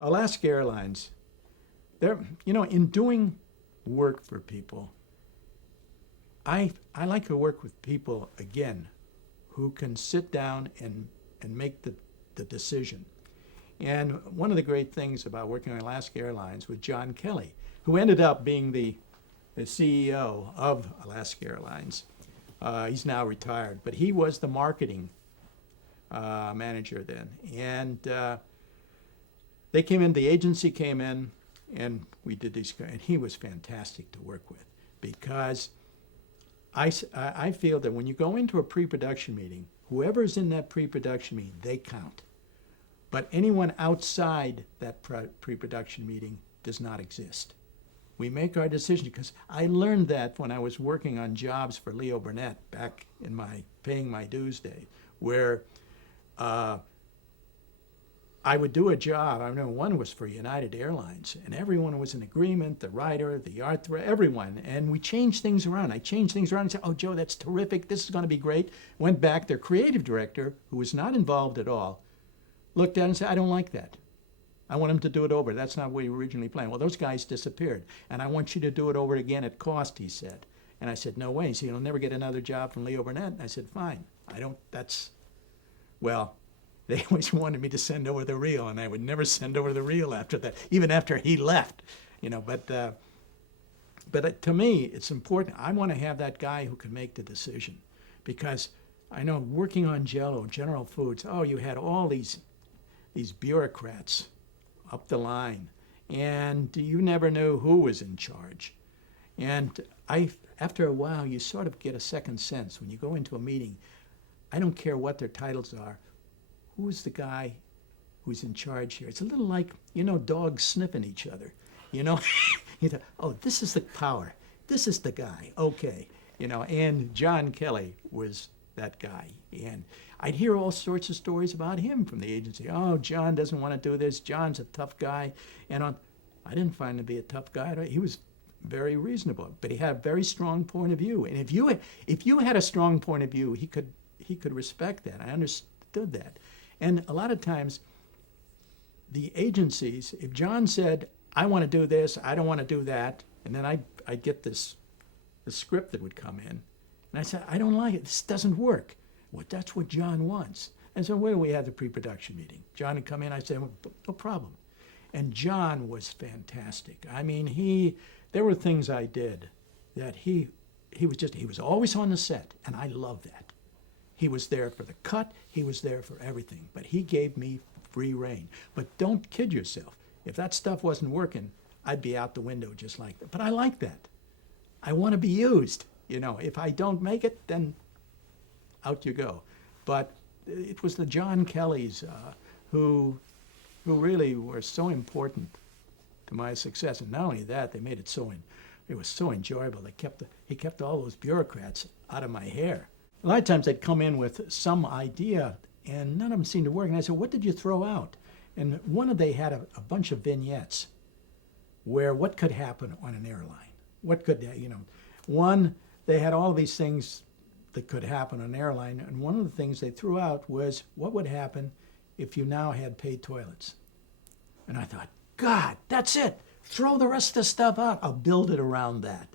Alaska Airlines, in doing work for people, I like to work with people, again, who can sit down and make the decision. And one of the great things about working on Alaska Airlines with John Kelly, who ended up being the CEO of Alaska Airlines. He's now retired, but he was the marketing manager then. And they came in, the agency came in, and we did these, and he was fantastic to work with because I feel that when you go into a pre-production meeting, whoever's in that pre-production meeting, they count. But anyone outside that pre-production meeting does not exist. We make our decision because I learned that when I was working on jobs for Leo Burnett back in my paying my dues day, where I would do a job. I remember one was for United Airlines, and everyone was in agreement, the writer, the art, everyone. And we changed things around. I changed things around and said, oh, Joe, that's terrific. This is going to be great. Went back. Their creative director, who was not involved at all, looked at it and said, I don't like that. I want him to do it over. That's not what we originally planned. Well, those guys disappeared. And I want you to do it over again at cost, he said. And I said, no way. He said, you'll never get another job from Leo Burnett. And I said, fine. Well, they always wanted me to send over the reel, and I would never send over the reel after that, even after he left, But to me, it's important. I want to have that guy who can make the decision, because I know working on Jell-O, General Foods, you had all these bureaucrats up the line, and you never knew who was in charge. And after a while, you sort of get a second sense when you go into a meeting. I don't care what their titles are. Who's the guy who's in charge here? It's a little like, dogs sniffing each other. You thought, oh, this is the power. This is the guy. Okay. And John Kelly was that guy. And I'd hear all sorts of stories about him from the agency. Oh, John doesn't want to do this. John's a tough guy. And I didn't find him to be a tough guy. He was very reasonable, but he had a very strong point of view. And if you had a strong point of view, he could respect that. I understood that. And a lot of times, the agencies, if John said, I want to do this, I don't want to do that, and then I'd get the script that would come in, and I said, I don't like it, this doesn't work. Well, that's what John wants. And so when we had the pre-production meeting, John would come in, I'd say, well, no problem. And John was fantastic. I mean, there were things I did that he was always on the set, and I love that. He was there for the cut. He was there for everything. But he gave me free rein. But don't kid yourself. If that stuff wasn't working, I'd be out the window just like that. But I like that. I want to be used. If I don't make it, then out you go. But it was the John Kellys who really were so important to my success. And not only that, they made it it was so enjoyable. He kept all those bureaucrats out of my hair. A lot of times they'd come in with some idea, and none of them seemed to work. And I said, what did you throw out? And they had a bunch of vignettes where what could happen on an airline. What could, they had all these things that could happen on an airline. And one of the things they threw out was, what would happen if you now had paid toilets? And I thought, God, that's it. Throw the rest of the stuff out. I'll build it around that.